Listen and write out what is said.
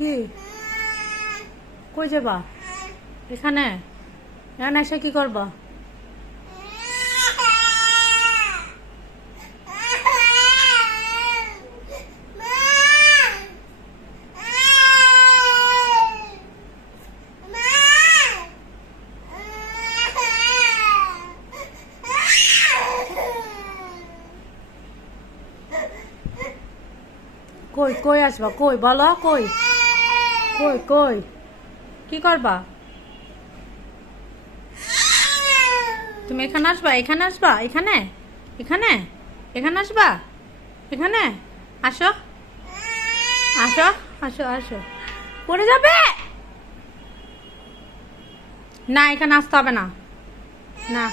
কি কই যাবা? এখানে এখানে এসে কি করবা? কই কই আসবা? কই বলো, কই কই কই কি করবা? তুমি এখানে আসবা? এখানে আসবা? এখানে এখানে এখানে আসবা? এখানে আসো আসো আসো আসো। পড়ে যাবে না, এখানে আসতে হবে না। না।